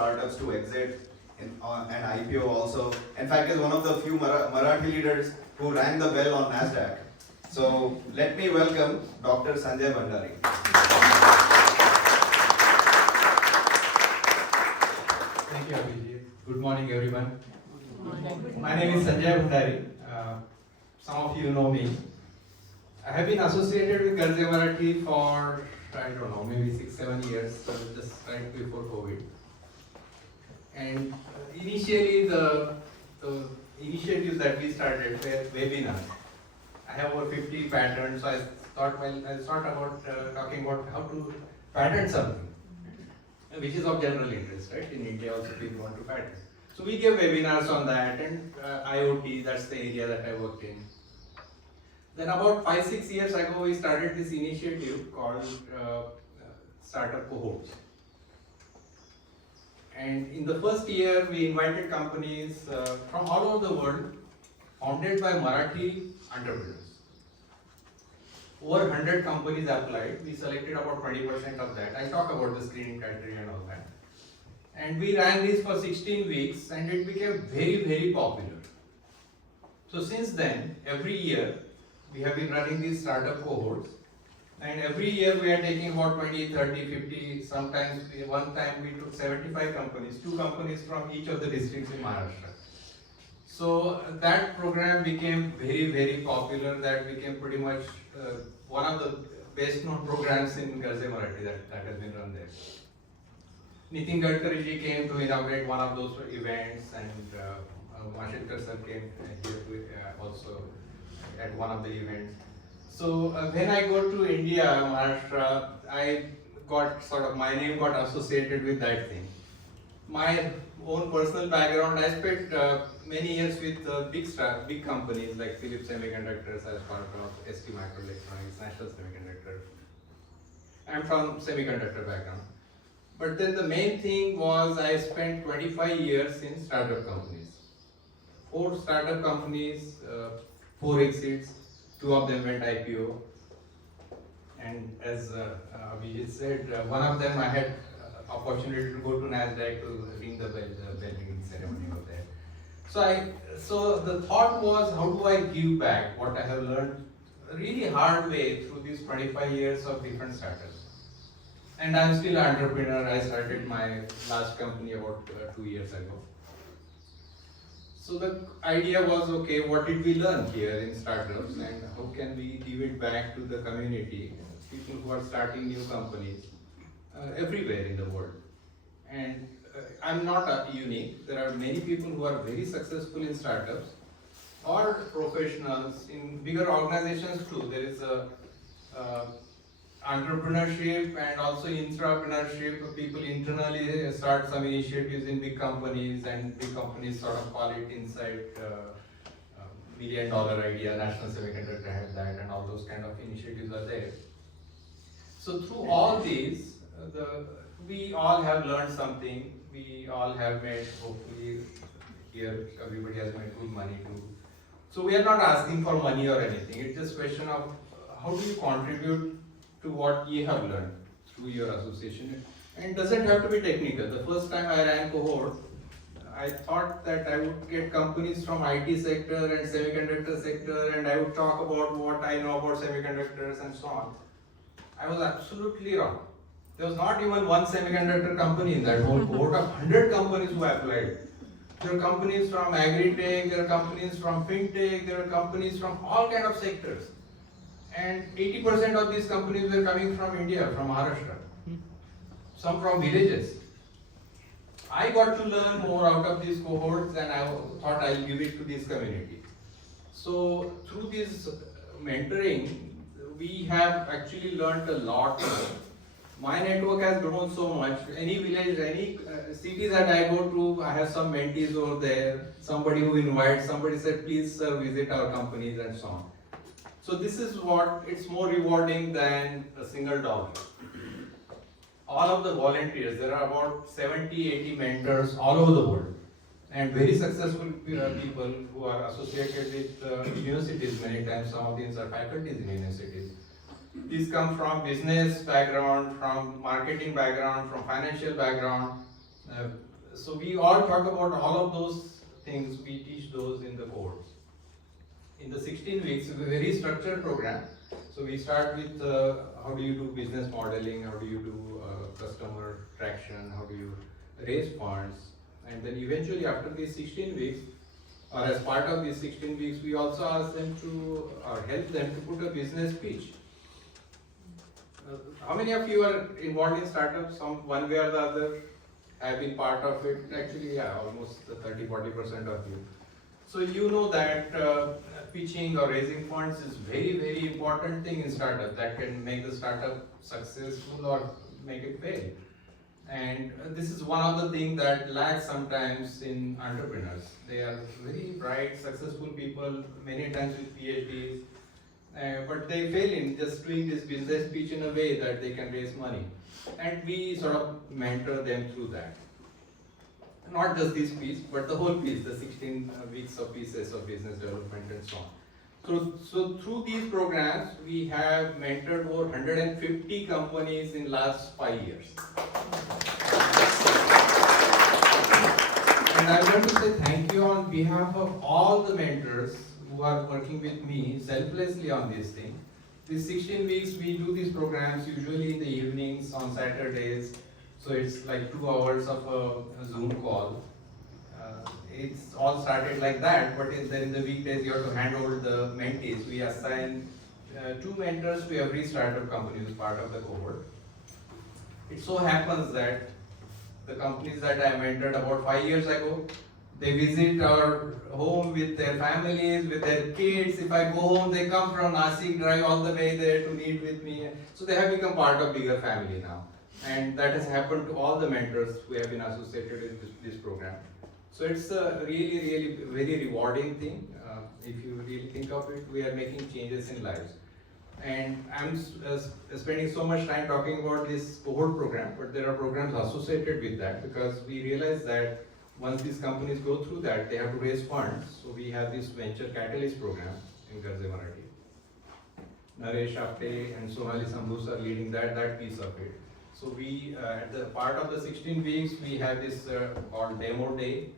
startups to exit an IPO also. In fact, is one of the few Marathi leaders who rang the bell on NASDAQ. So let me welcome Dr. Sanjay Bhandari. Thank you, Abhijit. Good morning, everyone. My name is Sanjay Bhandari. Some of you know me. I have been associated with Garze Marathi for, I don't know, maybe 6-7 years, so just right before COVID. And initially, the initiatives that we started were webinars. I have over 50 patents, so I thought about talking about how to patent something, which is of general interest, right? In India also people want to patent. So we gave webinars on that, and IoT, that's the area that I worked in. Then about 5-6 years ago, we started this initiative called Startup Cohorts. And in the first year, we invited companies from all over the world, founded by Marathi entrepreneurs. Over 100 companies applied. We selected about 20% of that. I'll talk about the screening criteria and all that. And we ran this for 16 weeks, and it became very, very popular. So since then, every year, we have been running these startup cohorts. And every year we are taking about 20, 30, 50, sometimes one time we took 75 companies, 2 companies from each of the districts in Maharashtra. So that program became very, very popular. That became pretty much one of the best known programs in Garze Marathi that has been run there. Nitin Gadkari ji came to inaugurate one of those events, and Mashilkar sir came here to, also at one of the events. So when I go to India, Maharashtra, I got my name got associated with that thing. My own personal background, I spent many years with big companies like Philips Semiconductors as part of ST Microelectronics, National Semiconductor. I'm from semiconductor background. But then the main thing was I spent 25 years in startup companies. 4 startup companies, 4 exits, 2 of them went IPO. And as Abhijit said, one of them I had opportunity to go to NASDAQ to ring the bell ringing ceremony over there. So the thought was, how do I give back what I have learned really hard way through these 25 years of different startups. And I'm still an entrepreneur. I started my last company about 2 years ago. So the idea was, okay, what did we learn here in startups, and how can we give it back to the community, people who are starting new companies everywhere in the world. And I'm not unique. There are many people who are very successful in startups or professionals in bigger organizations too. There is a entrepreneurship and also intrapreneurship. People internally start some initiatives in big companies, and big companies sort of call it inside $1 million idea. National Semiconductor had that, and all those kind of initiatives are there. So through all these, we all have learned something. We all have made, hopefully here everybody has made good money too. So we are not asking for money or anything. It's just a question of how do you contribute to what you have learned through your association. And it doesn't have to be technical. The first time I ran cohort, I thought that I would get companies from IT sector and semiconductor sector, and I would talk about what I know about semiconductors and so on. I was absolutely wrong. There was not even one semiconductor company in that whole cohort of 100 companies who applied. There are companies from agri-tech, there are companies from fintech, there are companies from all kind of sectors. And 80% of these companies were coming from India, from Maharashtra. Some from villages. I got to learn more out of these cohorts, and I thought I'll give it to this community. So through this mentoring, we have actually learned a lot. My network has grown so much. Any village, any city that I go to, I have some mentees over there. Somebody who invites, somebody said, please sir, visit our companies and so on. So this is what, it's more rewarding than a single dollar. All of the volunteers, there are about 70, 80 mentors all over the world. And very successful people who are associated with universities many times. Some of these are faculties in universities. These come from business background, from marketing background, from financial background. so we all talk about all of those things, we teach those in the course. In the 16 weeks, it's a very structured program. So we start with how do you do business modeling, how do you do customer traction, how do you raise funds, and then eventually after these 16 weeks, or as part of these 16 weeks, we also ask them to, or help them to put a business pitch. How many of you are involved in startups, some one way or the other, have been part of it? Actually, yeah, almost 30-40% of you. So you know that pitching or raising funds is very important thing in startup that can make the startup successful or make it fail. And this is one of the things that lacks sometimes in entrepreneurs. They are very bright, successful people, many times with PhDs, but they fail in just doing this business pitch in a way that they can raise money. And we sort of mentor them through that. Not just this piece, but the whole piece, the 16 weeks of pieces of business development and so on. So through these programs, we have mentored over 150 companies in last 5 years. And I want to say thank you on behalf of all the mentors who are working with me selflessly on this thing. These 16 weeks, we do these programs usually in the evenings on Saturdays. So it's like 2 hours of a Zoom call. It's all started like that, but then in the weekdays you have to hand over the mentees. We assign 2 mentors to every startup company as part of the cohort. It so happens that the companies that I mentored about 5 years ago, they visit our home with their families, with their kids. If I go home, they come from Nasik, drive all the way there to meet with me. So they have become part of bigger family now. And that has happened to all the mentors who have been associated with this program. So it's a really very rewarding thing. If you really think of it, we are making changes in lives. And I'm spending so much time talking about this cohort program, but there are programs associated with that because we realize that once these companies go through that, they have to raise funds. So we have this venture catalyst program in Marathi. Naresh Apte and Sonali Sambus are leading that piece of it. So we, at the part of the 16 weeks, we have this called Demo Day,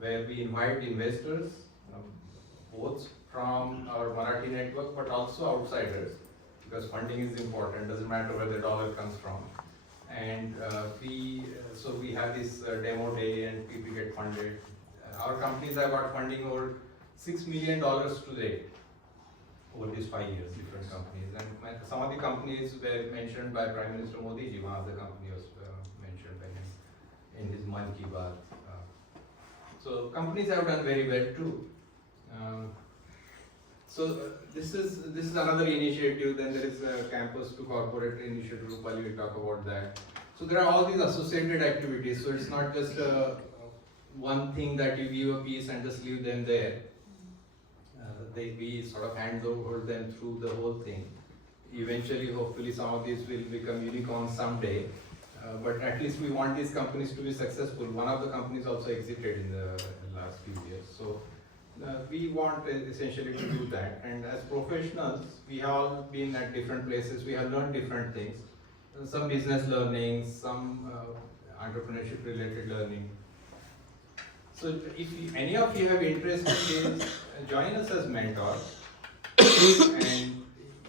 where we invite investors, both from our Marathi network, but also outsiders, because funding is important, doesn't matter where the dollar comes from. And so we have this Demo Day and people get funded. Our companies have got funding over $6 million today over these 5 years, different companies. And some of the companies were mentioned by Prime Minister Modi ji. One of the company was mentioned by him in his Man Ki Baat. So companies have done very well too. This is another initiative. Then there is a campus to corporate initiative. Rupali will talk about that. So there are all these associated activities. So it's not just one thing that you give a piece and just leave them there. We sort of hand over them through the whole thing. Eventually, hopefully, some of these will become unicorns someday. But at least we want these companies to be successful. One of the companies also exited in the last few years. So we want essentially to do that. And as professionals, we have all been at different places. We have learned different things. Some business learning, some entrepreneurship related learning. So if any of you have interest in this, join us as mentors. And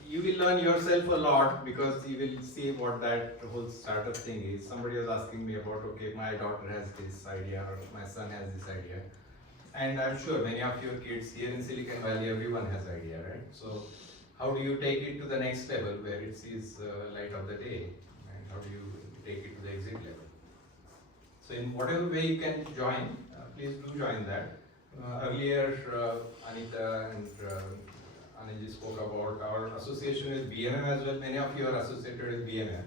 you will learn yourself a lot because you will see what that whole startup thing is. Somebody was asking me about, okay, my daughter has this idea or my son has this idea. And I'm sure many of your kids here in Silicon Valley, everyone has idea, right? So how do you take it to the next level where it sees light of the day? And how do you take it to the exit level? So in whatever way you can join, please do join that. Earlier, Anita and Anil spoke about our association with BMM as well. Many of you are associated with BMM.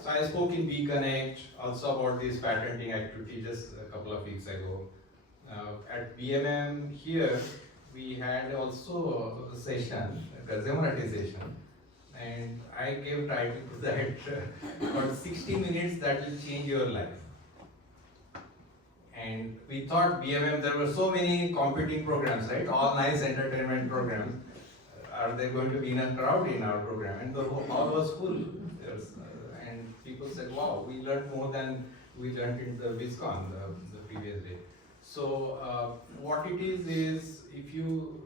So I spoke in B Connect also about this patenting activity just a couple of weeks ago. At BMM here, we had also a session, a Marathi session, and I gave title to that for 60 minutes that will change your life. And we thought BMM, there were so many competing programs, right? All nice entertainment programs. Are there going to be enough crowd in our program? And the hall was full. And people said, wow, we learned more than we learned in the BizCon, the previous day. So what it is if you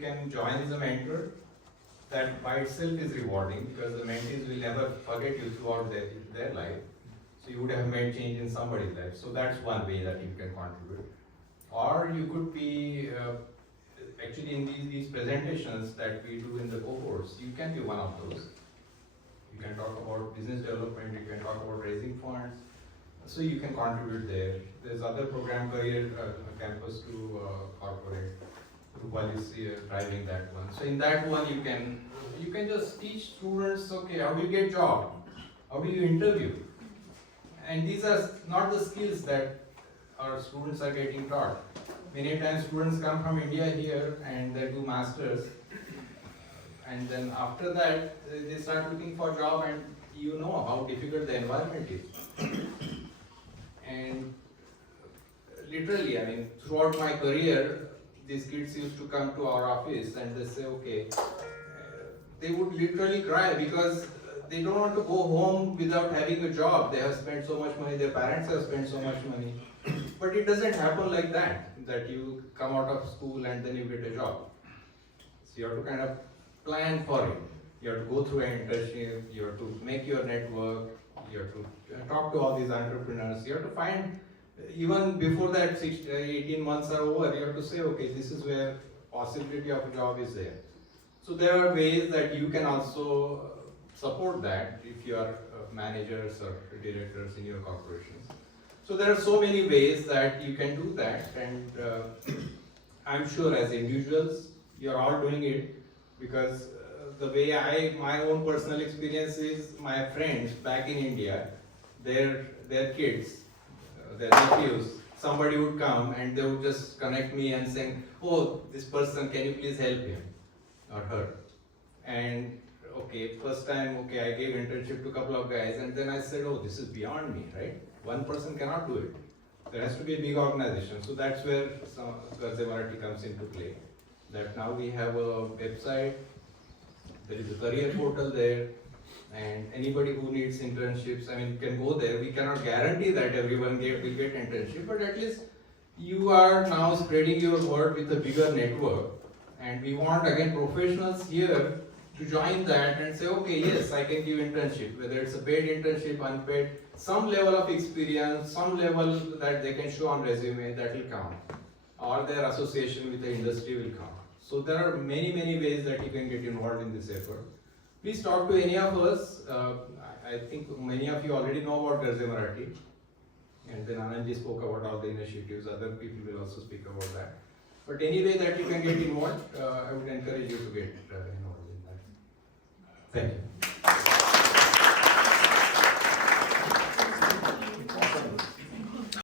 can join as a mentor, that by itself is rewarding because the mentees will never forget you throughout their life. So you would have made change in somebody's life. So that's one way that you can contribute. Or you could be actually in these presentations that we do in the cohorts, you can be one of those. You can talk about business development, you can talk about raising funds, so you can contribute there. There's other program career campus to corporate. While you see driving that one. So in that one you can just teach students, okay, how do you get job? How do you interview? And these are not the skills that our students are getting taught. Many times students come from India here and they do masters, and then after that they start looking for job, and you know how difficult the environment is. And literally, I mean, throughout my career, these kids used to come to our office and they say, okay, they would literally cry because they don't want to go home without having a job. They have spent so much money, their parents have spent so much money. But it doesn't happen like that you come out of school and then you get a job. So you have to kind of plan for it. You have to go through an internship, you have to make your network, you have to talk to all these entrepreneurs, you have to find. Even before that 18 months are over, you have to say, okay, this is where possibility of a job is there. So there are ways that you can also support that if you are managers or directors in your corporations. So there are so many ways that you can do that, and I'm sure as individuals, you are all doing it because the way my own personal experience is, my friends back in India, their kids, their nephews, somebody would come and they would just connect me and saying, oh, this person, can you please help him or her? And okay, first time, okay, I gave internship to a couple of guys, and then I said, oh, this is beyond me, right? One person cannot do it. There has to be a big organization. So that's where Garzevarati comes into play. That now we have a website, there is a career portal there, and anybody who needs internships, I mean, can go there. We cannot guarantee that everyone will get internship, but at least you are now spreading your word with a bigger network. And we want, again, professionals here to join that and say, okay, yes, I can give internship, whether it's a paid internship, unpaid, some level of experience, some level that they can show on resume, that will count. Or their association with the industry will count. So there are many, many ways that you can get involved in this effort. Please talk to any of us. I think many of you already know about Garzevarati. And then Anandji spoke about all the initiatives. Other people will also speak about that. But any way that you can get involved, I would encourage you to get involved in that. Thank you.